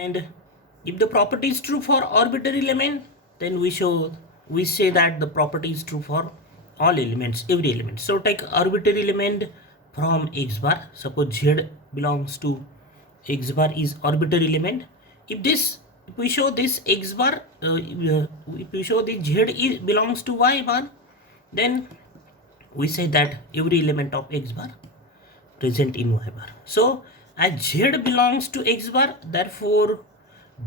And if the property is true for arbitrary element, then we say that the property is true for all elements, every element. So take arbitrary element from x bar. Suppose z belongs to x bar is arbitrary element. If we show this x bar, if we show this z belongs to y bar, then we say that every element of x bar present in y bar. So as z belongs to x bar, therefore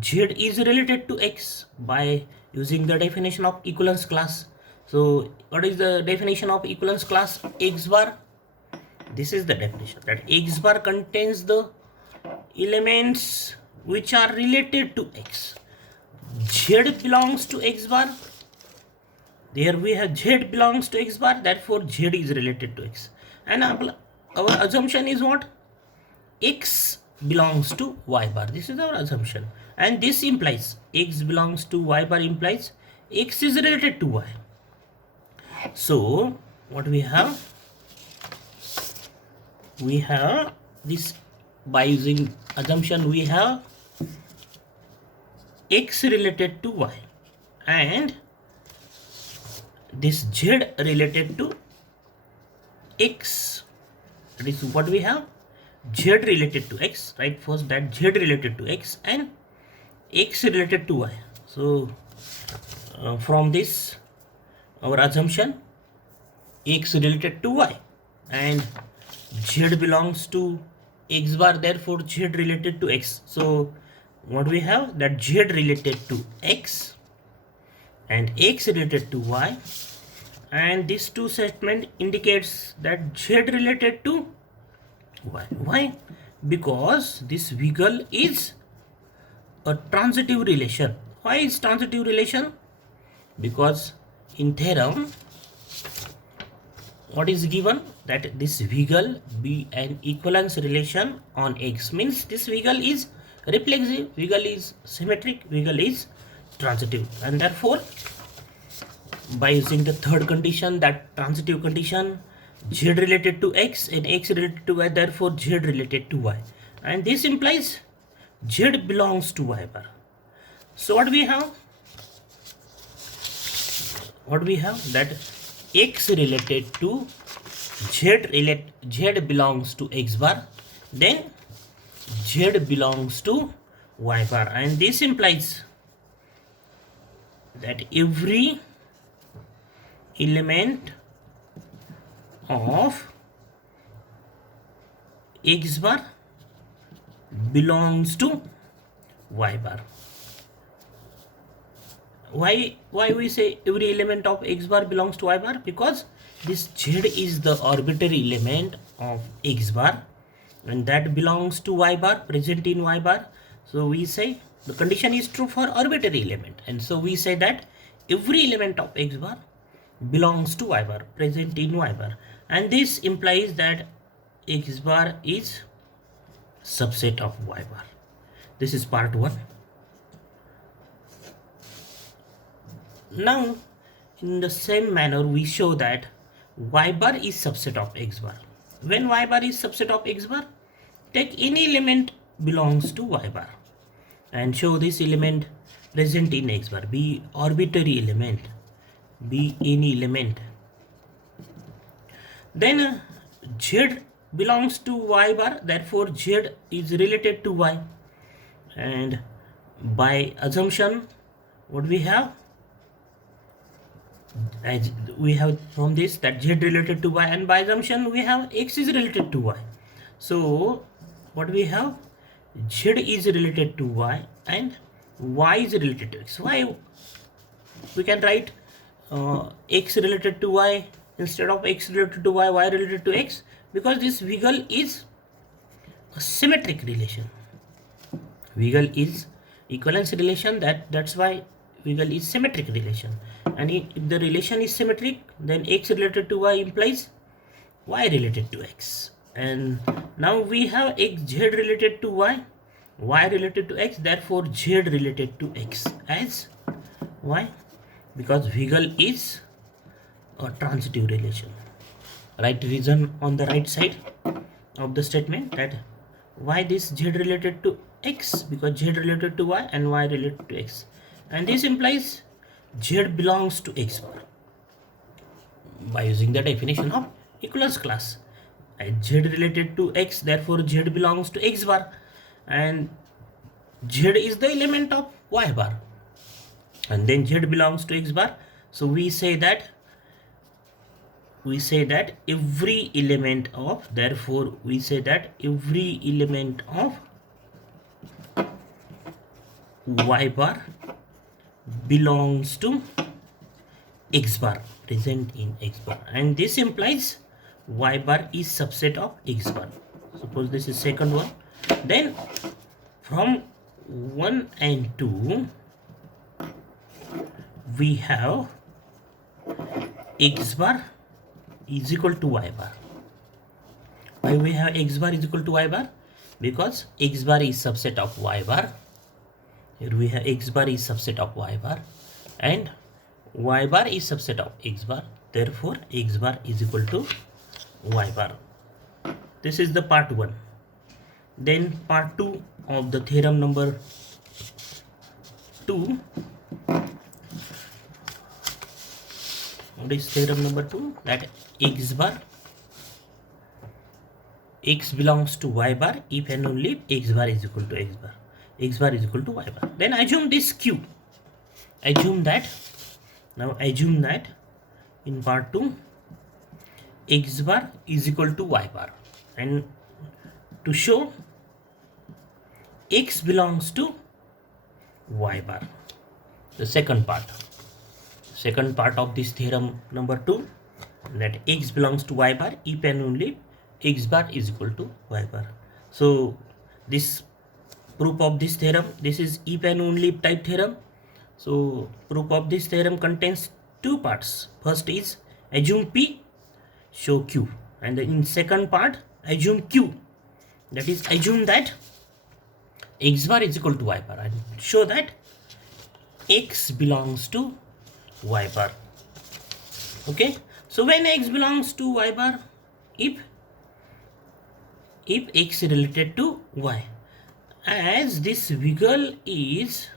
z is related to x by using the definition of equivalence class. So what is the definition of equivalence class? X bar, this is the definition, that x bar contains the elements which are related to x. Z belongs to x bar, there we have z belongs to x bar, therefore z is related to x. And our assumption is what? X belongs to y bar. This is our assumption, and this implies x belongs to y bar implies x is related to y. So what we have this, by using assumption we have x related to y and this z related to x. That is what we have, z related to x, right? First that z related to x and x related to y. So from this our assumption, x related to y and z belongs to x bar, therefore z related to x. So what we have, that z related to x and x related to y, and this two statement indicates that z related to y. Why? Because this wiggle is a transitive relation. Why is transitive relation? Because in theorem what is given, that this wiggle be an equivalence relation on x, means this wiggle is reflexive, wiggle is symmetric, wiggle is transitive, and therefore by using the third condition, that transitive condition, z related to x and x related to y, therefore z related to y, and this implies z belongs to y bar. So what we have that x related to z belongs to x bar, then z belongs to y bar, and this implies that every element of x bar belongs to y bar. Why we say every element of x bar belongs to y bar? Because this z is the arbitrary element of x bar and that belongs to y bar, present in y bar. So we say the condition is true for arbitrary element, and so we say that every element of x bar belongs to y bar, present in y bar, and this implies that x bar is subset of y bar. This is part 1. Now in the same manner we show that y bar is subset of x bar. When y bar is subset of x bar, take any element belongs to y bar and show this element present in x bar, be arbitrary element, be any element. Then z belongs to y bar, therefore z is related to y, and by assumption what we have, as we have from this that z related to y, and by assumption we have x is related to y. So what we have, z is related to y and y is related to x. Why we can write x related to y instead of x related to y, y related to x? Because this wiggle is a symmetric relation. Wiggle is equivalence relation, that's why wiggle is symmetric relation, and if the relation is symmetric, then x related to y implies y related to x, and now we have x z related to y, y related to x, therefore z related to x as y, because wiggle is a transitive relation. Write reason on the right side of the statement, that why this z related to x, because z related to y and y related to x, and this implies z belongs to x bar by using the definition of equivalence class. And z related to x, therefore z belongs to x bar, and z is the element of y bar, and then z belongs to x bar. So we say that every element of, therefore we say that every element of y bar belongs to x bar, present in x bar, and this implies y bar is subset of x bar. Suppose this is second one. Then from 1 and 2 we have x bar is equal to y bar. Why we have x bar is equal to y bar? Because x bar is subset of y bar. Here we have x bar is subset of y bar, and y bar is subset of x bar. Therefore x bar is equal to y bar. This is the part 1. Then part 2 of the theorem number 2. What is theorem number 2? That x bar, x belongs to y bar if and only if x bar is equal to x bar. X bar is equal to y bar. Then assume this Q. Assume that in part 2 x bar is equal to y bar, and to show x belongs to y bar, the second part of this theorem number 2, that x belongs to y bar if and only x bar is equal to y bar. So this proof of this theorem, this is if and only if type theorem. So proof of this theorem contains 2 parts. First is assume P, show Q, and in second part assume Q, that is assume that x bar is equal to y bar, and show that x belongs to y bar. Okay, so when x belongs to y bar, if x related to y, as this wiggle is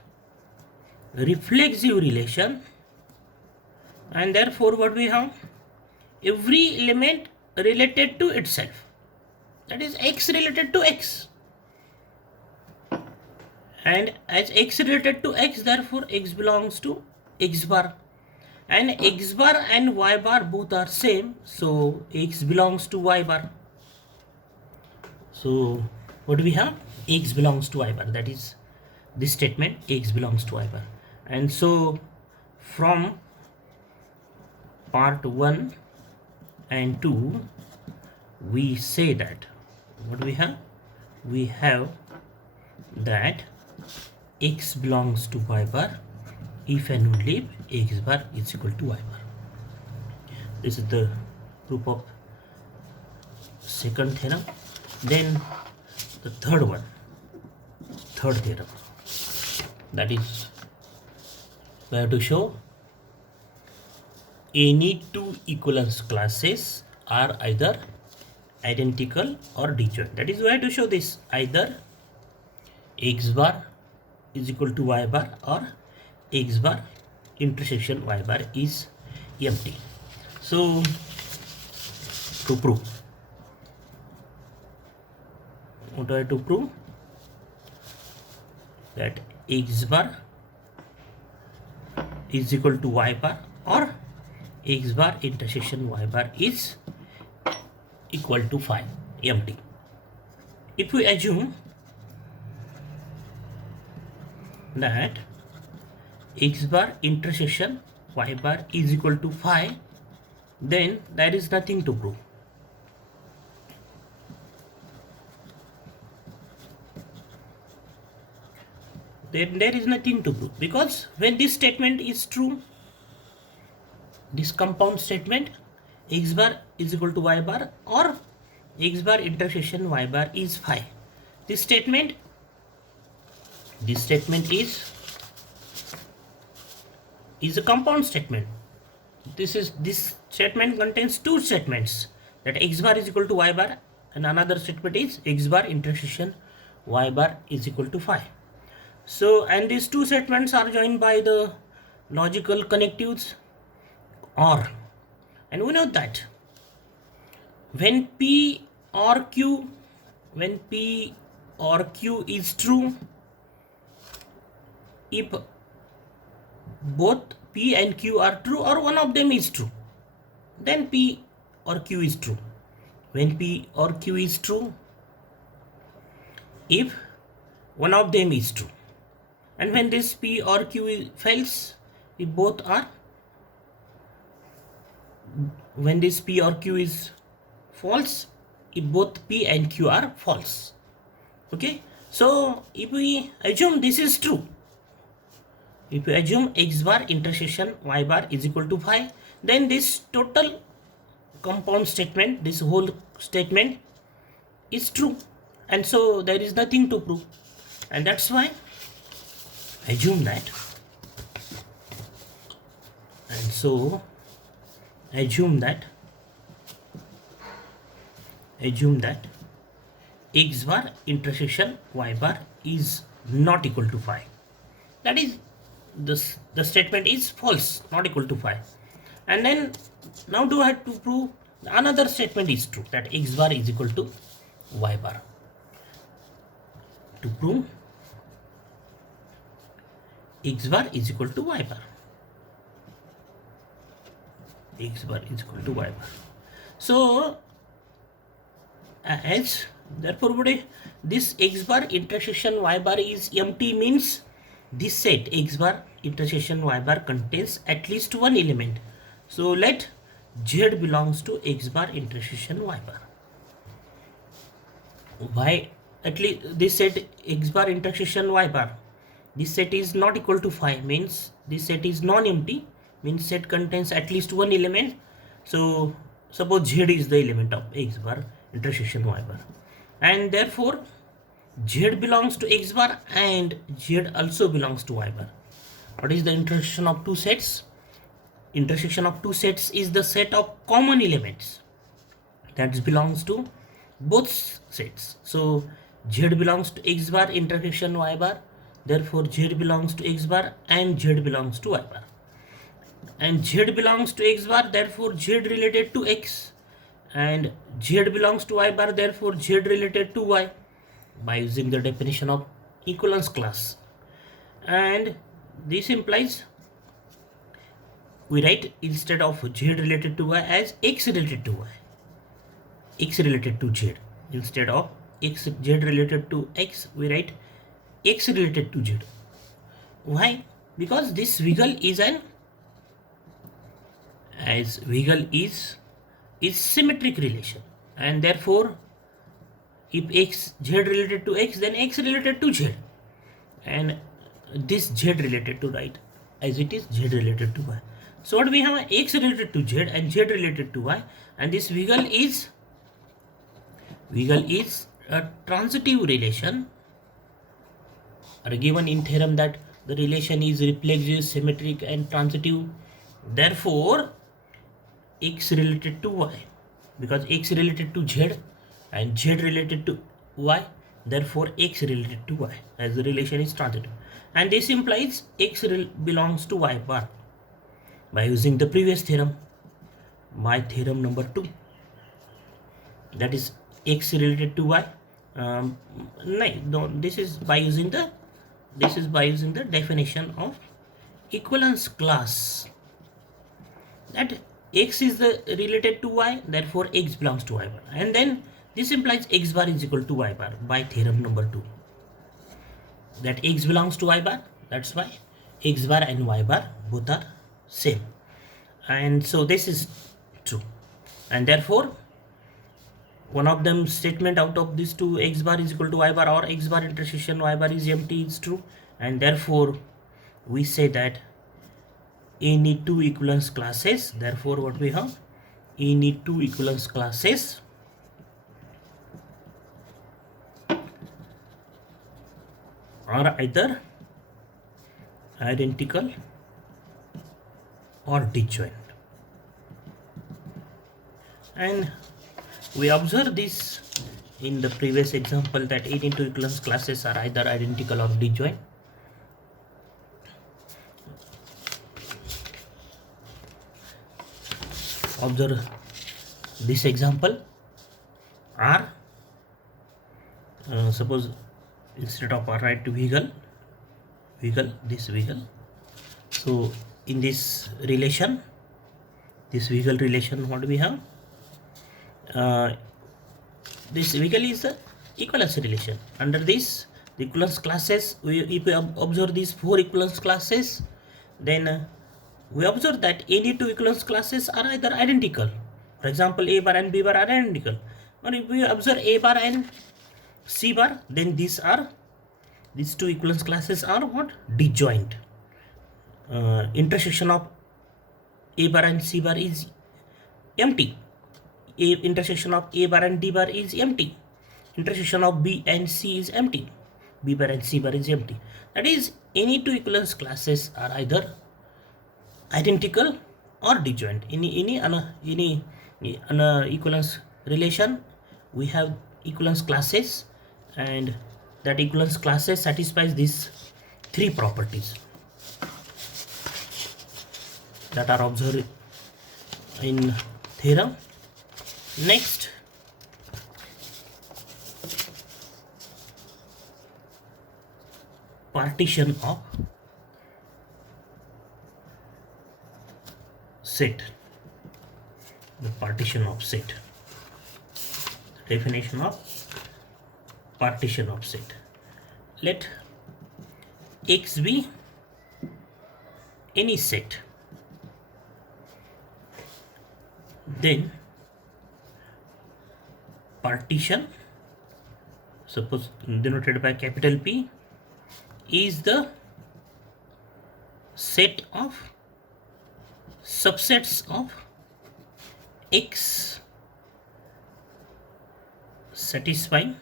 reflexive relation, and therefore what we have, every element related to itself, that is x related to x, and as x related to x, therefore x belongs to x bar, and x bar and y bar both are same, so x belongs to y bar. So what do we have? X belongs to y bar, that is this statement, x belongs to y bar. And so from part 1 and 2 we say that, what we have? We have that x belongs to y bar if and only if x bar is equal to y bar. This is the proof of second theorem. Then the third theorem, that is we have to show any 2 equivalence classes are either identical or disjoint. That is, we have to show this, either x bar is equal to y bar or x bar intersection y bar is empty. So to prove, what do I have to prove? That x bar is equal to y bar or x bar intersection y bar is equal to phi, empty. If we assume that x bar intersection y bar is equal to phi, then there is nothing to prove. Then there is nothing to prove, because when this statement is true, this compound statement, x bar is equal to y bar or x bar intersection y bar is phi, this statement is a compound statement. This statement contains 2 statements, that x bar is equal to y bar, and another statement is x bar intersection y bar is equal to phi. So, and these two statements are joined by the logical connectives OR, and we know that when P or Q, when P or Q is true, if both P and Q are true or one of them is true, then P or Q is true. When P or Q is true, if one of them is true, and when this P or Q fails, if both are, when this P or Q is false, if both P and Q are false. Okay, so if we assume this is true, if we assume x bar intersection y bar is equal to phi, then this total compound statement, this whole statement is true, and so there is nothing to prove, and that's why assume that, and so assume that x bar intersection y bar is not equal to phi. That is, the statement is false, not equal to phi. And then now do I have to prove another statement is true, that x bar is equal to y bar. To prove x bar is equal to y bar, x bar is equal to y bar. So as therefore this x bar intersection y bar is empty means this set x bar intersection y bar contains at least one element. So let z belongs to x bar intersection y bar. Why at least this set x bar intersection y bar, this set is not equal to phi, means this set is non-empty, means set contains at least one element. So suppose z is the element of x bar intersection y bar, and therefore z belongs to x bar and z also belongs to y bar. What is the intersection of two sets? Intersection of two sets is the set of common elements that belongs to both sets. So z belongs to x bar intersection y bar, therefore z belongs to x bar and z belongs to y bar, and z belongs to x bar, therefore z related to x, and z belongs to y bar, therefore z related to y, by using the definition of equivalence class. And this implies we write instead of z related to y as x related to y, x related to z. Instead of z related to x, we write x related to z. Why? Because this wiggle is symmetric relation, and therefore if z related to x, then x related to z, and this z related to, right, as it is z related to y. So what we have, x related to z and z related to y, and this wiggle is a transitive relation, are given in theorem that the relation is reflexive, symmetric and transitive. Therefore x related to y, because x related to z and z related to y, therefore x related to y, as the relation is transitive, and this implies x belongs to y bar by using the previous theorem, my theorem number 2, that is x related to y. This is by using the definition of equivalence class, that x is the related to y, therefore x belongs to y bar, and then this implies x bar is equal to y bar by theorem number 2, that x belongs to y bar, that's why x bar and y bar both are same, and so this is true, and therefore one of them statement out of these two, x bar is equal to y bar or x bar intersection y bar is empty, is true, and therefore we say that A need two equivalence classes. Therefore what we have, A need two equivalence classes are either identical or disjoint, and we observe this in the previous example that any two equivalence classes are either identical or disjoint. Observe this example. R, suppose instead of R write vehicle, this vehicle. So in this relation, what do we have? This vehicle is the equivalence relation. Under this, the equivalence classes, if we observe these four equivalence classes, then we observe that any two equivalence classes are either identical. For example, A bar and B bar are identical. Or if we observe A bar and C bar, then these two equivalence classes are what? Disjoint. Intersection of A bar and C bar is empty. Intersection of A bar and D bar is empty. Intersection of B and C is empty. B bar and C bar is empty. That is, any two equivalence classes are either identical or disjoint. Any equivalence relation, we have equivalence classes, and that equivalence classes satisfies these three properties that are observed in theorem. Next, partition of set. The partition of set. Definition of partition of set. Let X be any set, then partition, suppose denoted by capital P, is the set of subsets of X satisfying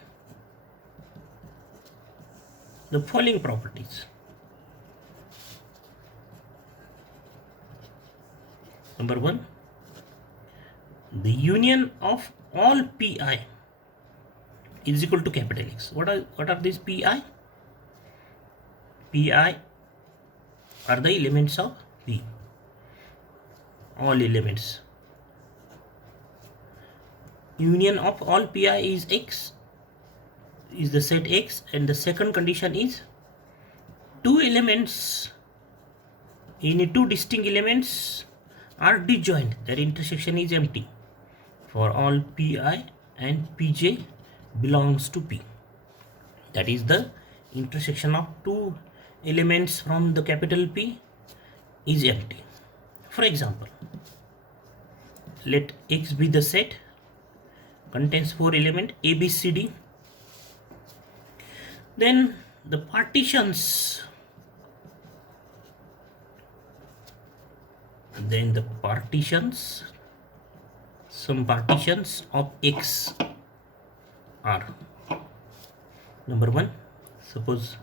the following properties. Number one, the union of all Pi is equal to capital X. What are these Pi? Pi are the elements of P. All elements. Union of all Pi is X, is the set X, and the second condition is two elements, any two distinct elements are disjoint, their intersection is empty for all Pi and Pj belongs to P. That is, the intersection of two elements from the capital P is empty. For example, let X be the set, contains four elements A, B, C, D. Then the partitions, some partitions of X are, number one, suppose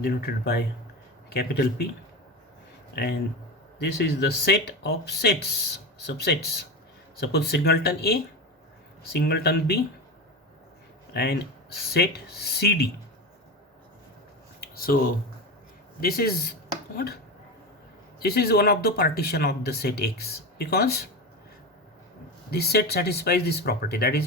denoted by capital P, and this is the set of sets, subsets. Suppose singleton A, singleton B, and set CD. So this is what? This is one of the partition of the set X, because this set satisfies this property, that is